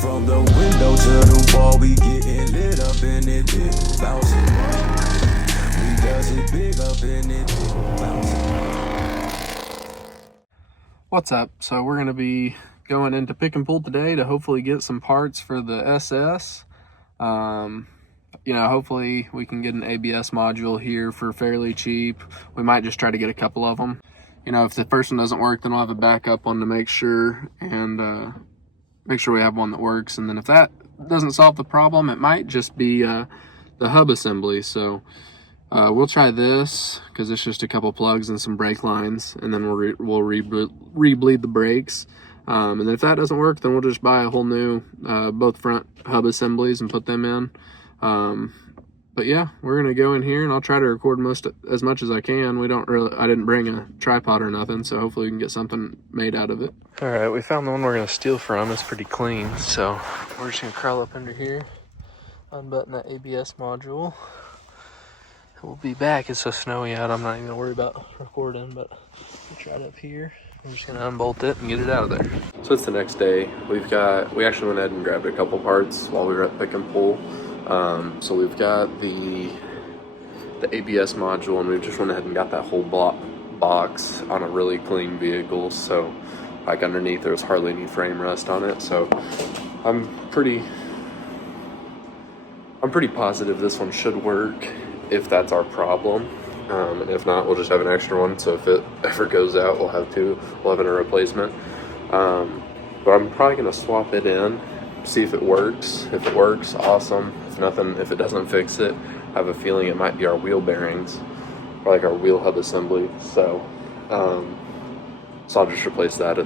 From the window to the wall, we getting lit up in it, big bouncing. We does it big up in it, big bouncing. What's up? So we're going to be going into pick and pull today to hopefully get some parts for the SS. Hopefully we can get an ABS module here for fairly cheap. We might just try to get a couple of them. If the first one doesn't work, then we'll have a backup one to make sure, and make sure we have one that works. And then if that doesn't solve the problem, it might just be the hub assembly. So we'll try this because it's just a couple plugs and some brake lines, and then we'll re-bleed the brakes. And then if that doesn't work, then we'll just buy a whole new both front hub assemblies and put them in. But yeah, we're gonna go in here and I'll try to record as much as I can. I didn't bring a tripod or nothing, so hopefully we can get something made out of it. All right, we found the one we're gonna steal from. It's pretty clean, so we're just gonna crawl up under here, unbutton that ABS module. We'll be back. It's so snowy out, I'm not even gonna worry about recording, but we'll try it up here. I'm just gonna unbolt it and get it out of there. So it's the next day. We actually went ahead and grabbed a couple parts while we were at pick and pull. So we've got the ABS module, and we just went ahead and got that whole box on a really clean vehicle. So like underneath there was hardly any frame rust on it. So I'm pretty positive this one should work if that's our problem. And if not, we'll just have an extra one. So if it ever goes out, we'll have a replacement. But I'm probably gonna swap it in, see if it works. If it works, awesome. If it doesn't fix it, I have a feeling it might be our wheel bearings, or like our wheel hub assembly. So I'll just replace that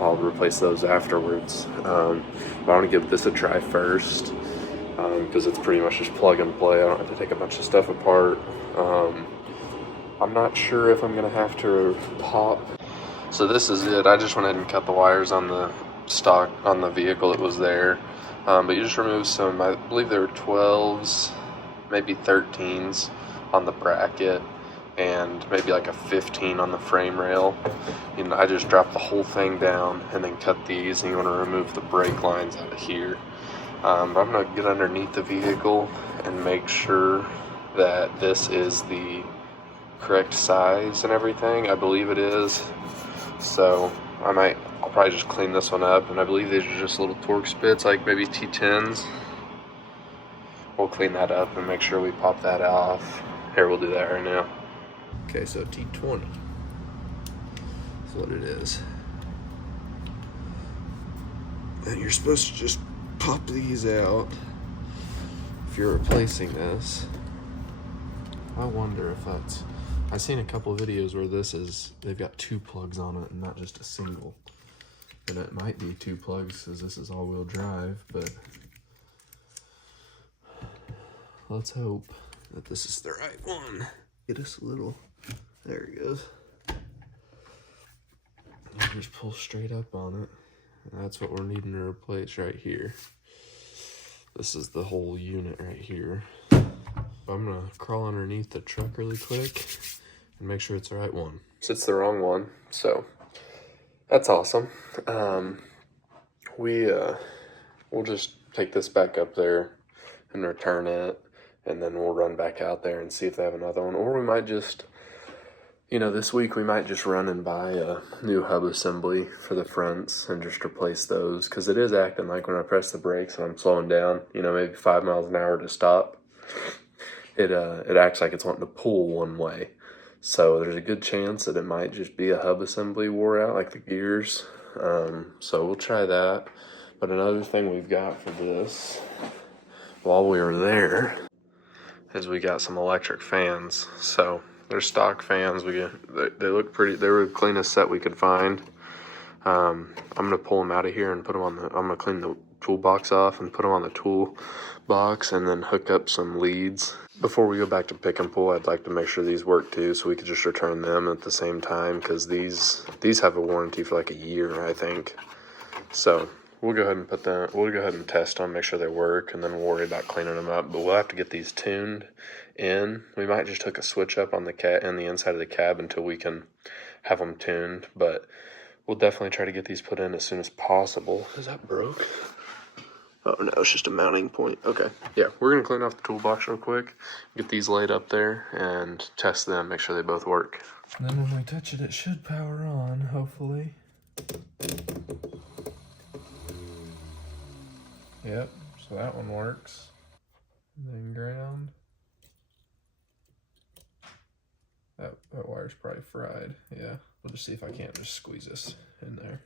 I'll replace those afterwards. But I want to give this a try first, because it's pretty much just plug and play. I don't have to take a bunch of stuff apart. I'm not sure if I'm gonna have to pop. So this is it. I just went ahead and cut the wires on the stock, on the vehicle that was there. But you just remove some, I believe there were 12s, maybe 13s on the bracket, and maybe like a 15 on the frame rail. I just dropped the whole thing down and then cut these, and you want to remove the brake lines out of here. But I'm going to get underneath the vehicle and make sure that this is the correct size and everything. I believe it is. So I'll probably just clean this one up, and I believe these are just little torque spits, like maybe T10s. We'll clean that up and make sure we pop that off. Here, we'll do that right now. Okay, so T20 is what it is. And you're supposed to just pop these out if you're replacing this. I wonder if that's... I've seen a couple of videos where they've got two plugs on it and not just a single. And it might be two plugs because this is all-wheel drive, but let's hope that this is the right one. Get us a little, there it goes. And just pull straight up on it. And that's what we're needing to replace right here. This is the whole unit right here. I'm gonna crawl underneath the truck really quick and make sure it's the right one. It's the wrong one, so that's awesome. We'll just take this back up there and return it, and then we'll run back out there and see if they have another one. Or we might just, this week we might just run and buy a new hub assembly for the fronts and just replace those, because it is acting like when I press the brakes and I'm slowing down, maybe 5 miles an hour to stop, it acts like it's wanting to pull one way. So there's a good chance that it might just be a hub assembly wore out, like the gears. So we'll try that. But another thing we've got for this, while we were there, is we got some electric fans. So they're stock fans. They look pretty. They were the cleanest set we could find. I'm gonna pull them out of here and put them on I'm gonna clean the toolbox off and put them on the toolbox, and then hook up some leads. Before we go back to pick and pull, I'd like to make sure these work too, so we could just return them at the same time, because these have a warranty for like a year, I think. So we'll go ahead and we'll go ahead and test them, make sure they work, and then we'll worry about cleaning them up. But we'll have to get these tuned in. We might just hook a switch up on the inside of the cab until we can have them tuned, but we'll definitely try to get these put in as soon as possible. Is that broke? Oh no, it's just a mounting point. Okay, yeah, we're gonna clean off the toolbox real quick, get these laid up there, and test them, make sure they both work. And then when we touch it, it should power on, hopefully. Yep, so that one works. And then ground. That wire's probably fried. Yeah, we'll just see if I can't just squeeze this in there.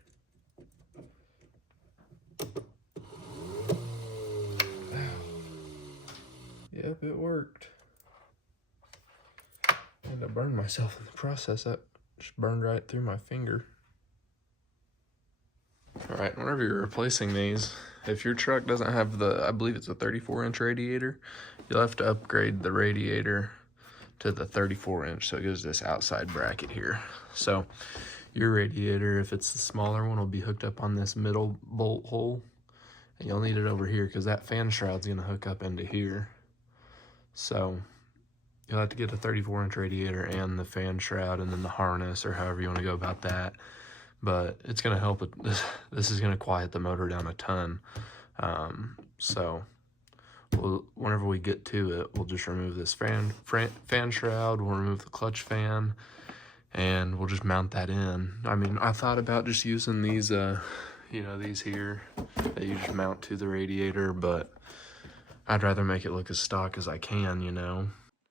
Yep, it worked. And I burned myself in the process. That just burned right through my finger. All right, whenever you're replacing these, if your truck doesn't have the, I believe it's a 34-inch radiator, you'll have to upgrade the radiator to the 34-inch, so it gives this outside bracket here. So your radiator, if it's the smaller one, will be hooked up on this middle bolt hole, and you'll need it over here because that fan shroud's gonna hook up into here. So you'll have to get a 34-inch radiator and the fan shroud and then the harness, or however you want to go about that. But it's going to help it. This is going to quiet the motor down a ton. So whenever we get to it, we'll just remove this fan shroud, we'll remove the clutch fan, and we'll just mount that in. I mean, I thought about just using these, you know, these here that you just mount to the radiator, but I'd rather make it look as stock as I can, you know.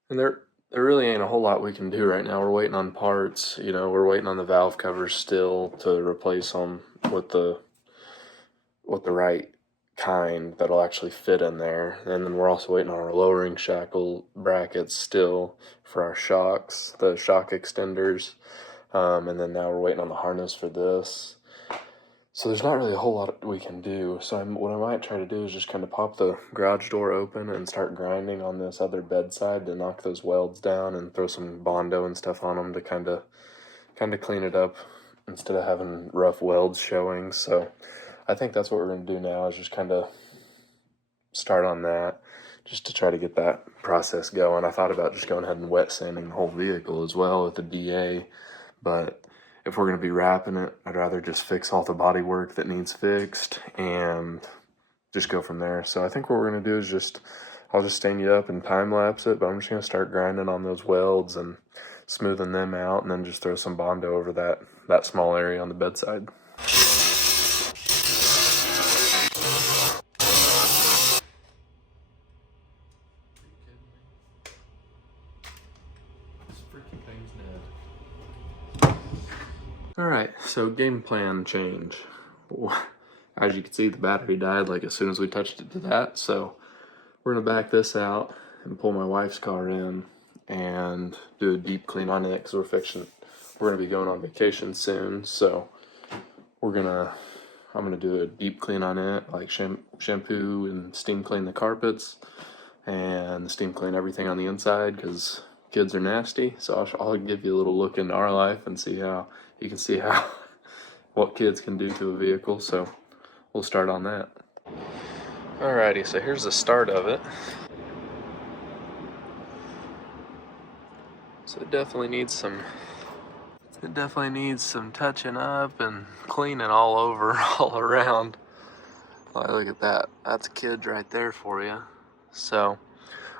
And there really ain't a whole lot we can do right now. We're waiting on parts, you know, we're waiting on the valve covers still to replace them with the right kind that'll actually fit in there. And then we're also waiting on our lowering shackle brackets still for our shocks, the shock extenders. And then now we're waiting on the harness for this. So there's not really a whole lot we can do. So what I might try to do is just kind of pop the garage door open and start grinding on this other bedside to knock those welds down and throw some Bondo and stuff on them to kind of clean it up instead of having rough welds showing. So I think that's what we're going to do now, is just kind of start on that just to try to get that process going. I thought about just going ahead and wet sanding the whole vehicle as well with the DA, but if we're going to be wrapping it, I'd rather just fix all the body work that needs fixed and just go from there. So I think what we're going to do is I'll just stain you up and time lapse it, but I'm just going to start grinding on those welds and smoothing them out, and then just throw some Bondo over that small area on the bedside. Alright, so game plan change. As you can see, the battery died like as soon as we touched it to that, so we're going to back this out and pull my wife's car in and do a deep clean on it, because we're going to be going on vacation soon, so I'm going to do a deep clean on it, like shampoo and steam clean the carpets and steam clean everything on the inside, because kids are nasty. So I'll give you a little look into our life and see how you can see what kids can do to a vehicle. So we'll start on that. Alrighty, so here's the start of it. So it definitely needs some touching up and cleaning all over, all around. Oh, look at that. That's kids right there for you. So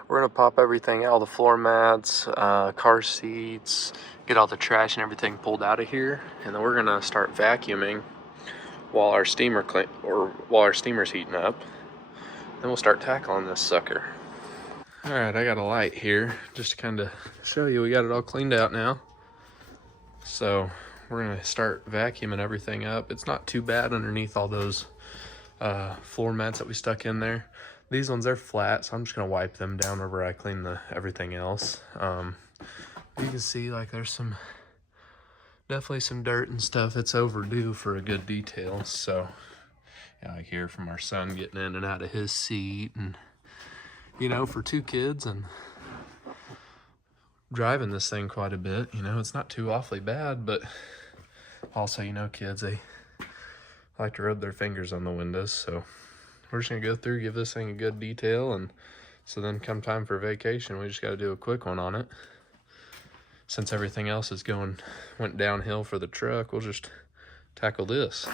we're gonna pop everything out, all the floor mats, car seats, get all the trash and everything pulled out of here, and then we're gonna start vacuuming while our steamer's heating up. Then we'll start tackling this sucker. All right, I got a light here just to kind of show you we got it all cleaned out now. So we're gonna start vacuuming everything up. It's not too bad underneath all those floor mats that we stuck in there. These ones are flat, so I'm just gonna wipe them down whenever I clean everything else. You can see like there's definitely some dirt and stuff. It's overdue for a good detail. So yeah, I hear from our son getting in and out of his seat, and you know, for two kids and driving this thing quite a bit, you know, it's not too awfully bad, but also, you know, kids, they like to rub their fingers on the windows, so we're just gonna go through, give this thing a good detail, and so then come time for vacation, we just gotta do a quick one on it. Since everything else went downhill for the truck, we'll just tackle this.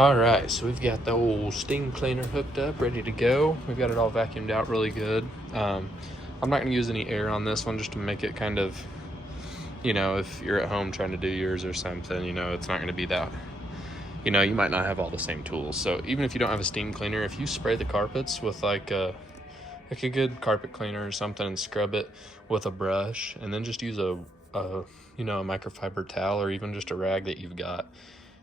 Alright, so we've got the old steam cleaner hooked up, ready to go. We've got it all vacuumed out really good. I'm not going to use any air on this one just to make it kind of, if you're at home trying to do yours or something, it's not going to be that, you might not have all the same tools. So even if you don't have a steam cleaner, if you spray the carpets with like a good carpet cleaner or something and scrub it with a brush, and then just use a microfiber towel or even just a rag that you've got,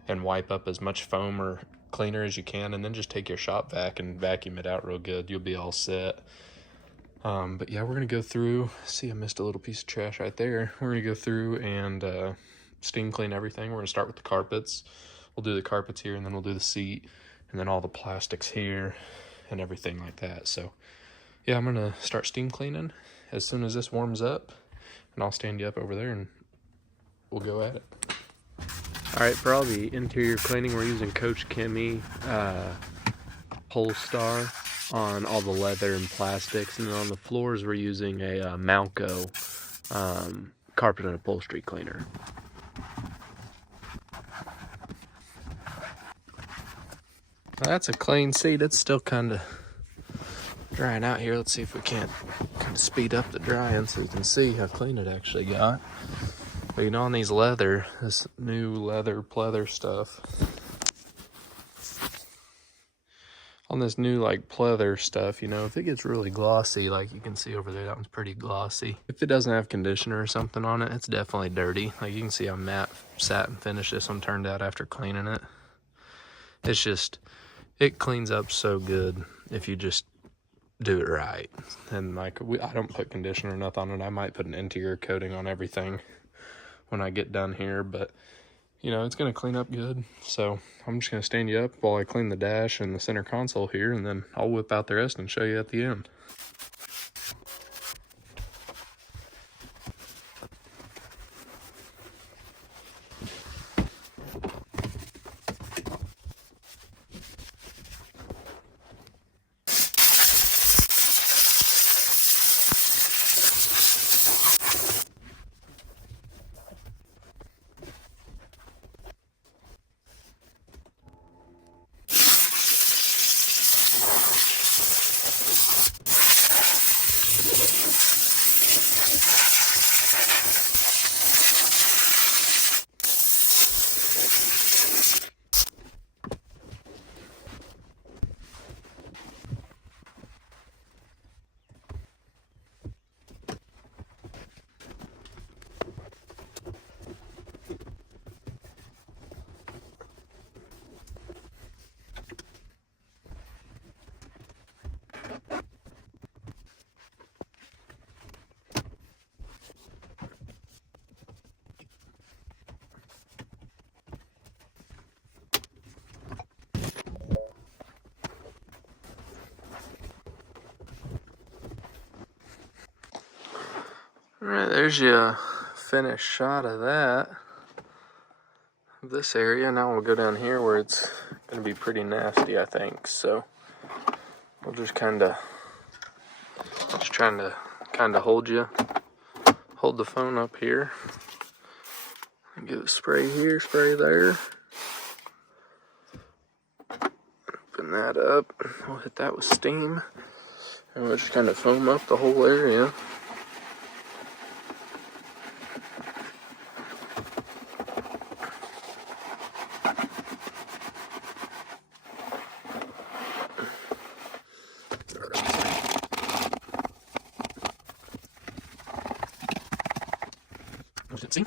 and wipe up as much foam or cleaner as you can, and then just take your shop vac and vacuum it out real good. You'll be all set. But yeah, we're gonna go through. See, I missed a little piece of trash right there. We're gonna go through and steam clean everything. We're gonna start with the carpets. We'll do the carpets here, and then we'll do the seat, and then all the plastics here and everything like that. So yeah, I'm gonna start steam cleaning as soon as this warms up, and I'll stand you up over there and we'll go at it. All right, for all the interior cleaning, we're using Coach Kimmy Polestar on all the leather and plastics, and then on the floors we're using a Malco carpet and upholstery cleaner. That's a clean seat. It's still kind of drying out here. Let's see if we can't kind of speed up the drying so you can see how clean it actually got. But on these this new leather pleather stuff, on this new like pleather stuff, if it gets really glossy, like you can see over there, that one's pretty glossy. If it doesn't have conditioner or something on it, it's definitely dirty. Like you can see how matte satin finish this one turned out after cleaning it. It's just, it cleans up so good if you just do it right. And like I don't put conditioner or nothing on it. I might put an interior coating on everything when I get done here, but it's gonna clean up good. So I'm just gonna stand you up while I clean the dash and the center console here, and then I'll whip out the rest and show you at the end. All right, there's your finished shot of that, this area. Now we'll go down here where it's going to be pretty nasty, I think. So we'll just trying to hold the phone up here, and give it spray here, spray there. Open that up. We'll hit that with steam, and we'll just kind of foam up the whole area. See?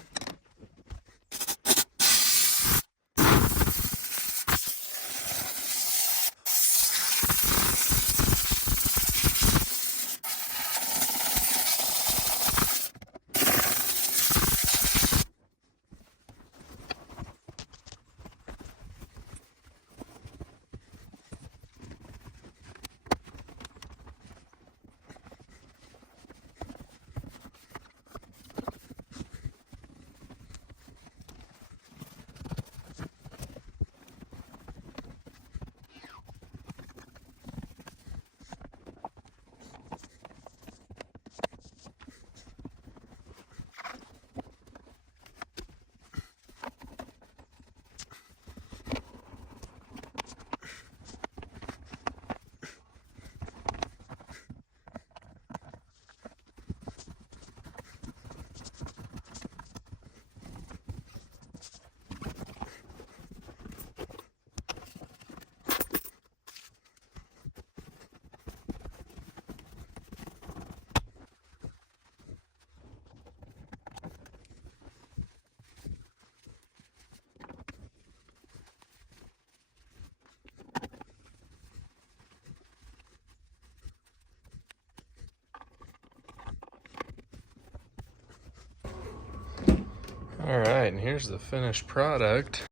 All right, and here's the finished product.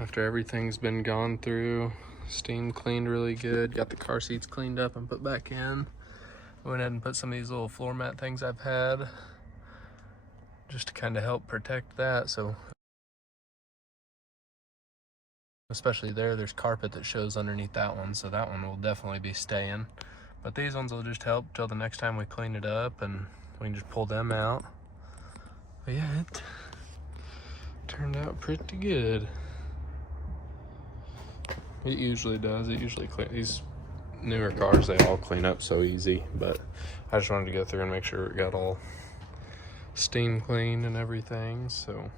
After everything's been gone through, steam cleaned really good, got the car seats cleaned up and put back in. I went ahead and put some of these little floor mat things I've had just to kind of help protect that. So especially there's carpet that shows underneath that one, so that one will definitely be staying. But these ones will just help till the next time we clean it up, and we can just pull them out. But yeah, it turned out pretty good. It usually does. It usually clean. These newer cars, they all clean up so easy. But I just wanted to go through and make sure it got all steam cleaned and everything. So